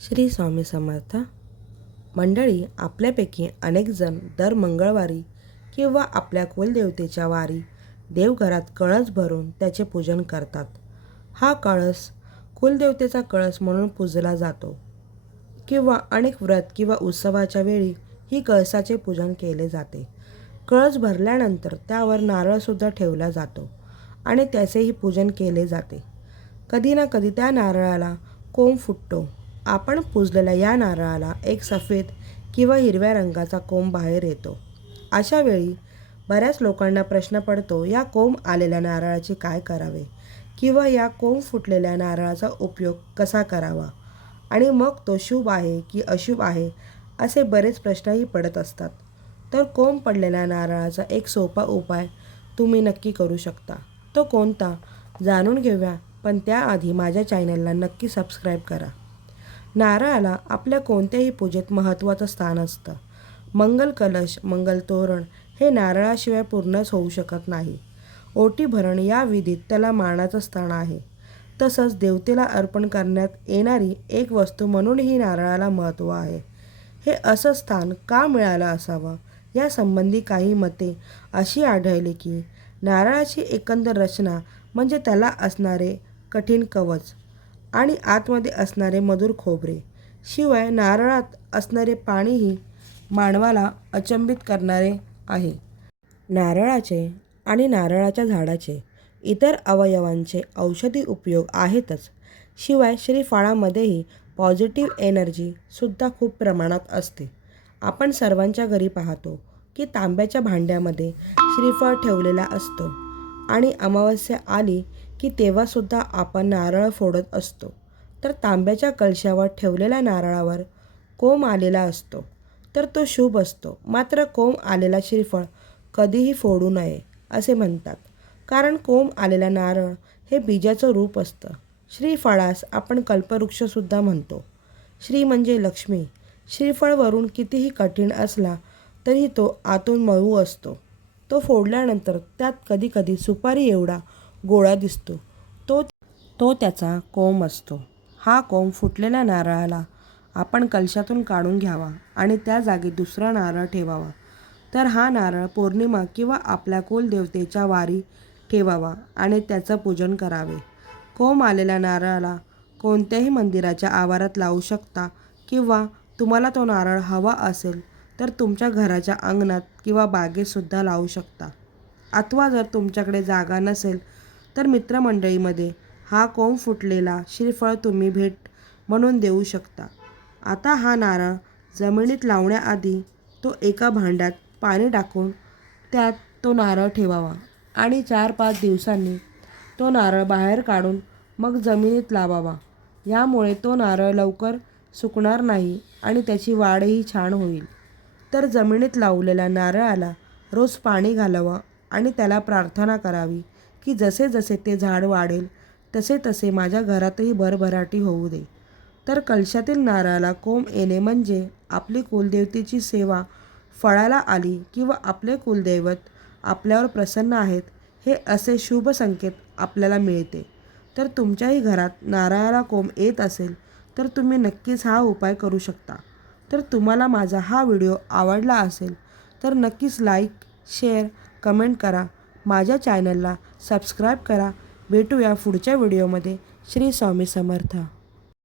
श्री स्वामी समर्थ. मंडळी, आपल्यापैकी अनेकजण दर मंगळवारी किंवा आपल्या कुलदेवतेच्या वारी देवघरात कळस भरून त्याचे पूजन करतात. हा कळस कुलदेवतेचा कळस म्हणून पूजला जातो किंवा अनेक व्रत किंवा उत्सवाच्या वेळी ही कळसाचे पूजन केले जाते. कळस भरल्यानंतर त्यावर नारळसुद्धा ठेवला जातो आणि त्याचेही पूजन केले जाते. कधी ना कधी त्या नारळाला कोंब फुटतो. आपण पूजलेल्या या नारळाला एक सफेद किंवा हिरव्या रंगाचा कोंब बाहेर येतो. अशा वेळी बऱ्याच लोकांना प्रश्न पडतो, या कोंब आलेल्या नारळाचे काय करावे किंवा या कोंब फुटलेल्या नारळाचा उपयोग कसा करावा आणि मग तो शुभ आहे की अशुभ आहे असे बरेच प्रश्नही पडत असतात. तर कोंब पडलेल्या नारळाचा एक सोपा उपाय तुम्ही नक्की करू शकता. तो कोणता जाणून घेऊया, पण त्याआधी माझ्या चॅनलला नक्की सबस्क्राईब करा. नारळाला आपल्या कोणत्याही पूजेत महत्त्वाचं स्थान असतं. मंगल कलश, मंगल तोरण हे नारळाशिवाय पूर्णच होऊ शकत नाही. ओटी भरण या विधीत त्याला मानाचं स्थान आहे. तसंच देवतेला अर्पण करण्यात येणारी एक वस्तू म्हणूनही नारळाला महत्त्व आहे. हे असं स्थान का मिळालं असावं यासंबंधी काही मते अशी आढळली की नारळाची एकंदर रचना म्हणजे त्याला असणारे कठीण कवच आणि आतमध्ये असणारे मधुर खोबरे, शिवाय नारळात असणारे पाणीही मानवाला अचंबित करणारे आहे. नारळाचे आणि नारळाच्या झाडाचे इतर अवयवांचे औषधी उपयोग आहेतच, शिवाय श्रीफळामध्येही पॉझिटिव्ह एनर्जीसुद्धा खूप प्रमाणात असते. आपण सर्वांच्या घरी पाहतो की तांब्याच्या भांड्यामध्ये श्रीफळ ठेवलेला असतो आणि अमावस्या आली की तेव्हासुद्धा आपण नारळ फोडत असतो. तर तांब्याच्या कलशावर ठेवलेल्या नारळावर कोंब आलेला असतो तर तो शुभ असतो. मात्र कोंब आलेला श्रीफळ कधीही फोडू नये असे म्हणतात, कारण कोंब आलेला नारळ हे बीजाचं रूप असतं. श्रीफळास आपण कल्पवृक्षसुद्धा म्हणतो. श्री म्हणजे लक्ष्मी. श्रीफळ वरून कितीही कठीण असला तरी तो आतून मऊ असतो. तो फोडल्यानंतर त्यात कधीकधी सुपारी एवढा गोळा दिसतो. तो त्याचा कोंब असतो. हा कोंब फुटलेल्या नारळाला आपण कलशातून काढून घ्यावा आणि त्या जागी दुसरा नारळ ठेवावा. तर हा नारळ पौर्णिमा किंवा आपल्या कुलदेवतेच्या वारी ठेवावा आणि त्याचं पूजन करावे. कोंब आलेल्या नारळाला कोणत्याही मंदिराच्या आवारात लावू शकता किंवा तुम्हाला तो नारळ हवा असेल तर तुमच्या घराच्या अंगणात किंवा बागेतसुद्धा लावू शकता. अथवा जर तुमच्याकडे जागा नसेल तर मित्रमंडळीमध्ये हा कोंब फुटलेला श्रीफळ तुम्ही भेट म्हणून देऊ शकता. आता हा नारळ जमिनीत लावण्याआधी तो एका भांड्यात पाणी टाकून त्यात तो नारळ ठेवावा आणि 4-5 दिवसांनी तो नारळ बाहेर काढून मग जमिनीत लावावा. यामुळे तो नारळ लवकर सुकणार नाही आणि त्याची वाढही छान होईल. तर जमिनीत लावलेल्या नारळाला रोज पाणी घालावं आणि त्याला प्रार्थना करावी की जसे जसे ते झाड वाढेल तसे तसे माझ्या घरातही भरभराटी होऊ दे. तर कलशातील नारळाला कोंब येणे म्हणजे आपली कुलदेवतेची सेवा फळाला आली किंवा आपले कुलदैवत आपल्यावर प्रसन्न आहेत हे असे शुभ संकेत आपल्याला मिळते. तर तुमच्याही घरात नारळाला कोंब येत असेल तर तुम्ही नक्कीच हा उपाय करू शकता. तर तुम्हाला माझा हा व्हिडिओ आवडला असेल तर नक्कीच लाईक, शेअर, कमेंट करा. माझ्या चॅनलला सबस्क्राईब करा. भेटूया पुढच्या व्हिडिओमध्ये. श्री स्वामी समर्थ.